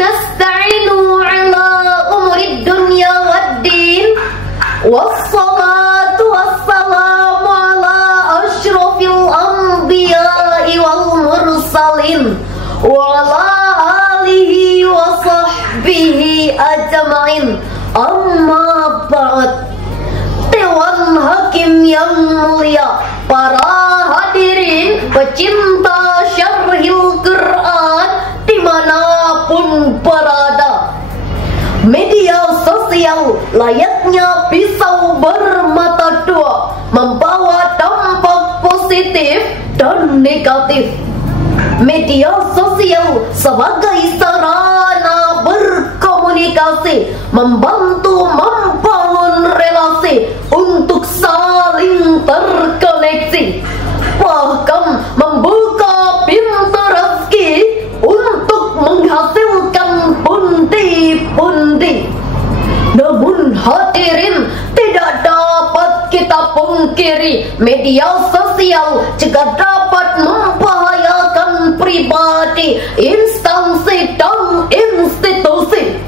nasta'inu ala umuri dunya waddin. Wassalatu wassalamu ala asyrafil anbiya'i wal mursalin wa ala alihi wa sahbihi ajma'in. Amma ba'd. Dewan Hakim yang mulia, para hadirin pecinta syarhil Quran dimanapun berada. Media sosial layaknya pisau bermata dua, membawa dampak positif dan negatif. Media sosial sebagai sarana berkomunikasi, membantu membangun relasi untuk saling terkoneksi, bahkan membuka pintu rezeki untuk menghasilkan pundi-pundi. Namun hadirin, tidak dapat kita pungkiri, media sosial juga dapat membahayakan pribadi, instansi dan institusi.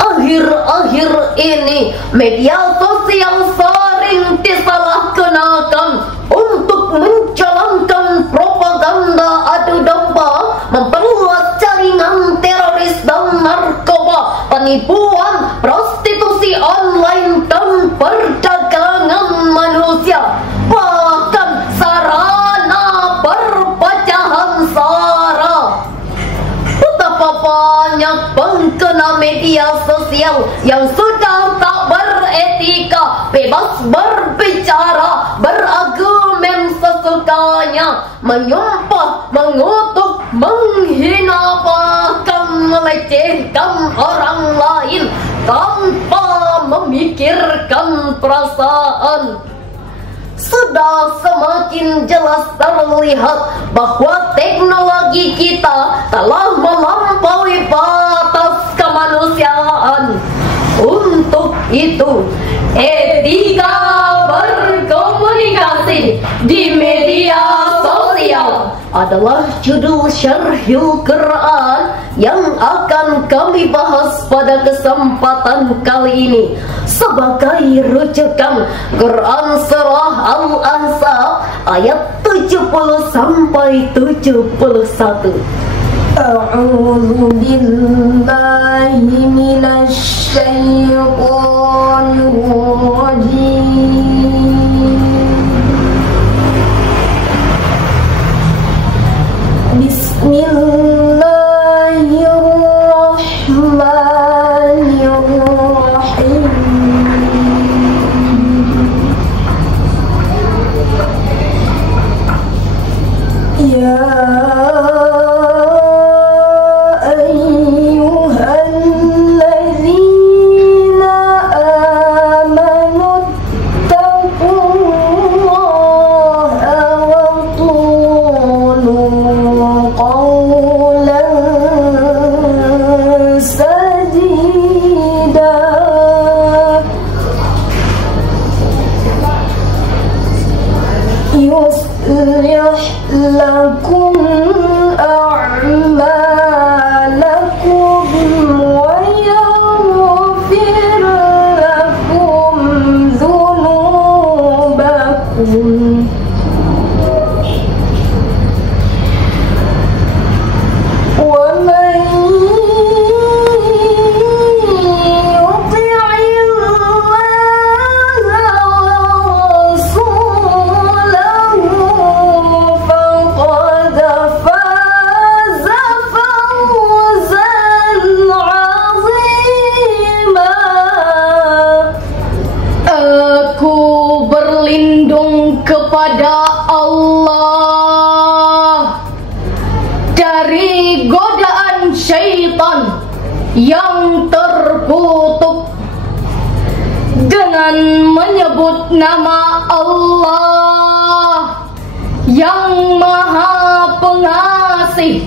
Akhir-akhir ini media sosial sering disalahgunakan untuk menjalankan propaganda adu domba, memperluas jaringan teroris dan narkoba, penipuan, prostitusi online dan perdagangan manusia, bahkan sarana perpecahan sara. Betapa banyak pengguna media sosial yang sudah tak beretika, bebas berbicara, berargumen sesukanya, menyumpah, mengutuk, menghina, bahkan melecehkan orang lain tanpa memikirkan perasaan. Sudah semakin jelas terlihat bahwa teknologi kita telah melampaui batas kemanusiaan. Untuk itu, etika berkomunikasi di media sosial adalah judul syarhil Quran yang akan kami bahas pada kesempatan kali ini. Sebagai rujukan, Quran surah Al-Ahzab ayat 70 sampai 71. A'udzu billahi minasy syaithanir rajim. Bismillahirrahmanirrahim. Ya lakum a'malakum wa yaghfir lakum dhunubakum. Kepada Allah dari godaan syaitan yang terkutuk, dengan menyebut nama Allah yang Maha Pengasih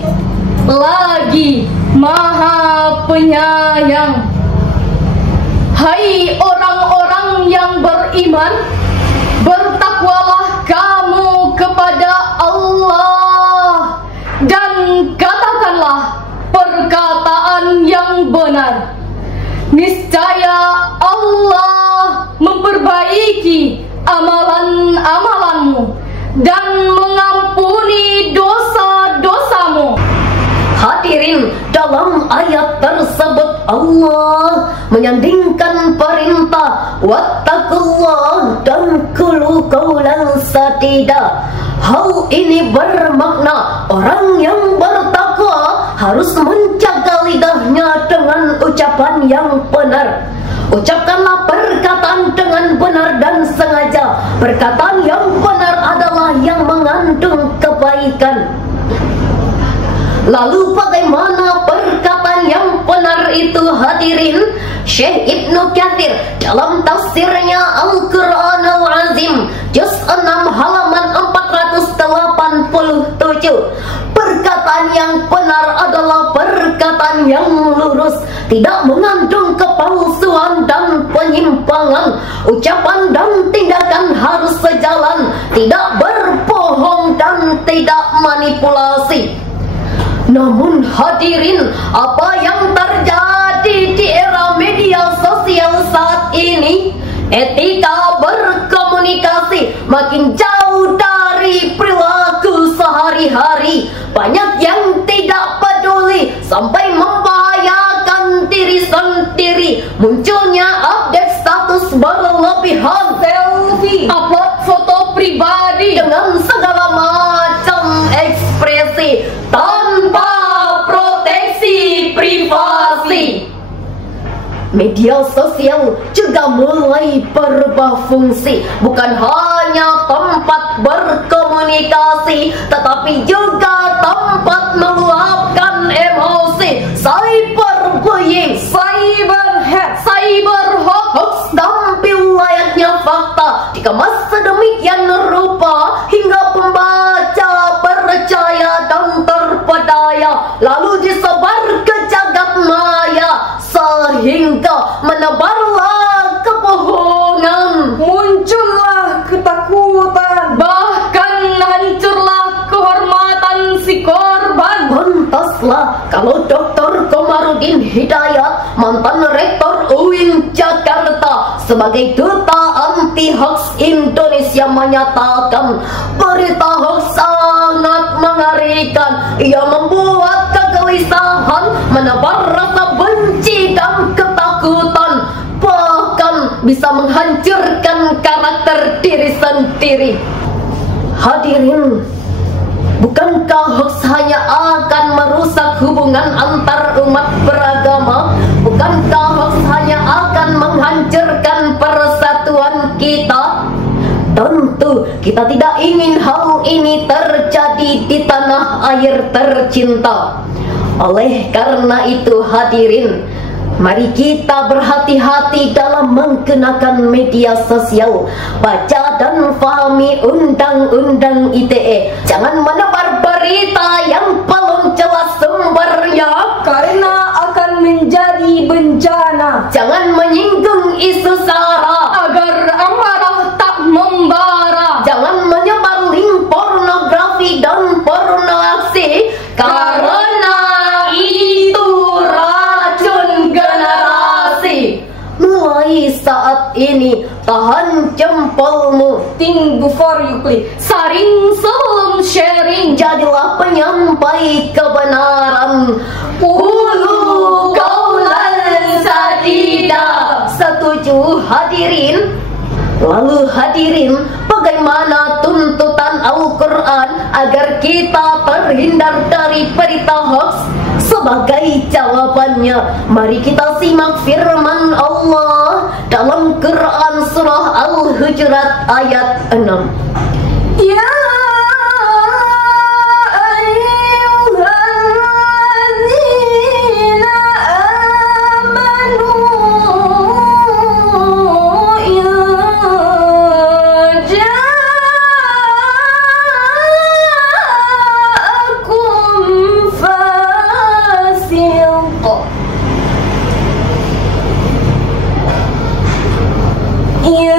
lagi Maha Penyayang. Hai orang-orang yang beriman, bertakwalah kamu kepada Allah dan katakanlah perkataan jalan yang benar. Niscaya Allah memperbaiki amalan-amalanmu dan mengampuni dosa-dosamu. Hadirin, dalam ayat tersebut Allah menyandingkan perintah wattaqullah dan qulu qawlan sadida. Hal ini bermakna orang yang bertakwa harus menjaga lidahnya dengan ucapan yang benar. Ucapkanlah perkataan dengan benar dan sengaja. Perkataan yang benar adalah yang mengandung kebaikan. Lalu bagaimana perkataan yang benar itu, hadirin? Syekh Ibnu Katsir dalam tafsirnya Al-Quranul Azim juz 6 halaman 487, perkataan yang benar adalah perkataan yang lurus, tidak mengandung kepalsuan dan penyimpangan. Ucapan dan tindakan harus sejalan, tidak berbohong dan tidak manipulasi. Namun hadirin, apa yang terjadi di era media sosial saat ini? Etika berkomunikasi makin jauh dari perilaku sehari-hari. Banyak yang tidak peduli sampai membahayakan diri sendiri. Munculnya update status berlebihan, selfie, upload foto pribadi dengan segala macam ekspresi tanpa proteksi privasi. Media sosial juga mulai berubah fungsi, bukan hanya tempat berkomunikasi, tetapi juga tempat meluapkan emosi. Cyberbullying, cyberhate, cyberhoax tampil layaknya fakta, dikemas sedemikian rupa hingga pembaca percaya dan terpedaya, lalu disebar ke jagat maya sehingga menebarlah kebohongan, muncullah ketakutan, bahkan hancurlah kehormatan si korban. Pantaslah kalau Dr. Komarudin Hidayat, mantan rektor UIN Jakarta, sebagai duta anti hoax Indonesia menyatakan berita hoax sangat mengerikan. Ia membuat kegelisahan, menebar rasa benci dan ketakutan, bahkan bisa menghancurkan karakter diri sendiri. Hadirin, bukankah hoax hanya akan merusak hubungan antar umat beragama? Bukankah hoax hanya akan menghancurkan persatuan kita? Tentu kita tidak ingin hal ini terjadi di tanah air tercinta. Oleh karena itu hadirin, mari kita berhati-hati dalam menggunakan media sosial. Baca dan pahami undang-undang ITE. Jangan menebar berita yang belum jelas sumbernya, karena akan menjadi bencana. Jangan menyinggung isu SARA agar amarah tak membara. Jangan menyebar link pornografi dan pornoaksi, karena itu racun generasi. Mulai saat ini, tahan jempolmu. Think before you click. Saring sebelum sharing. Jadilah penyampai kebenaran. Qulu qawlan sadida. Setuju hadirin? Lalu hadirin, bagaimana tuntutan Al-Quran agar kita terhindar dari berita hoax? Sebagai jawabannya, mari kita simak firman Allah dalam Quran surah Al-Hujurat ayat 6. Ya Ya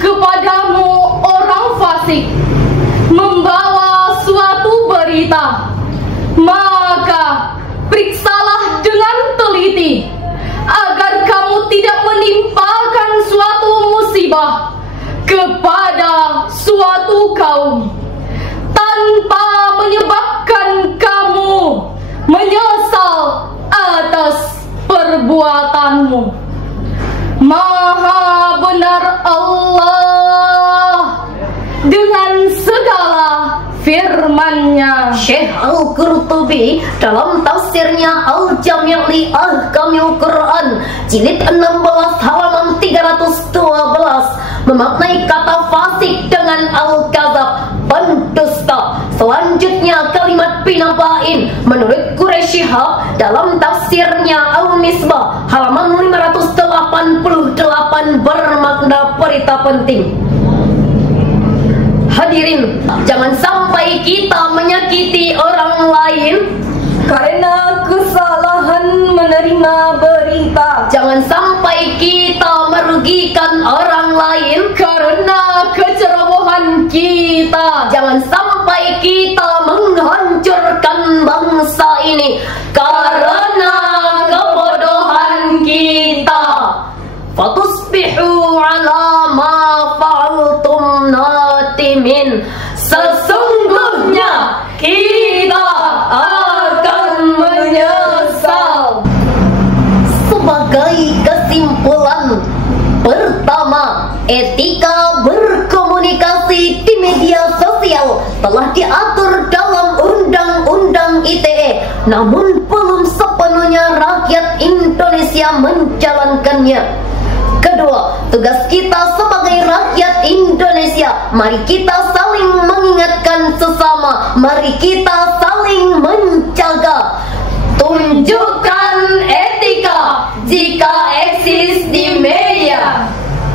kepadamu orang fasik membawa suatu berita, maka periksalah dengan teliti agar kamu tidak menimpakan suatu musibah kepada suatu kaum tanpa menyebabkan kamu menyesal atas perbuatanmu. Maha benar Allah dengan segala firman-Nya. Syekh Al-Qurtubi dalam tafsirnya Al-Jami' li Ahkamil Quran jilid 16 halaman 312 memaknai kata fasik dengan al-kadzab, pendusta. Selanjutnya kalimat pinabain menurut Quraisy Shihab dalam tafsirnya Al-Misbah halaman 588 bermakna berita penting. Hadirin, jangan sampai kita menyakiti orang lain Karena kesalahan menerima berita, jangan sampai kita merugikan orang lain karena kecerobohan kita, jangan sampai kita menghancurkan bangsa ini karena kebodohan kita. Fatusbihu ala ma fa'altum natimin. Sesungguhnya kita akan menyesal. Sebagai kesimpulan, pertama, etika berkomunikasi di media sosial telah diatur dalam Undang-Undang ITE, namun belum sepenuhnya rakyat Indonesia menjalankannya. Kedua, tugas kita sebagai rakyat Indonesia, mari kita saling mengingatkan sesama, mari kita saling menjaga. Tunjukkan etika jika eksis di media.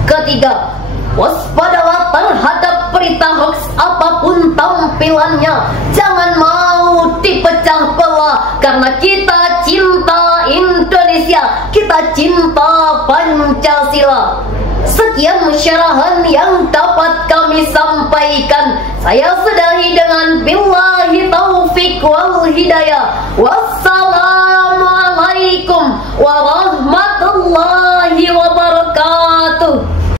Ketiga, waspadalah terhadap berita hoax apapun tampilannya. Jangan mau dipecah belah karena kita cinta Indonesia, kita cinta Pancasila. Sekian syarahan yang dapat kami sampaikan. Saya sudahi dengan billahi taufik wal hidayah. Wassalamualaikum warahmatullahi wabarakatuh.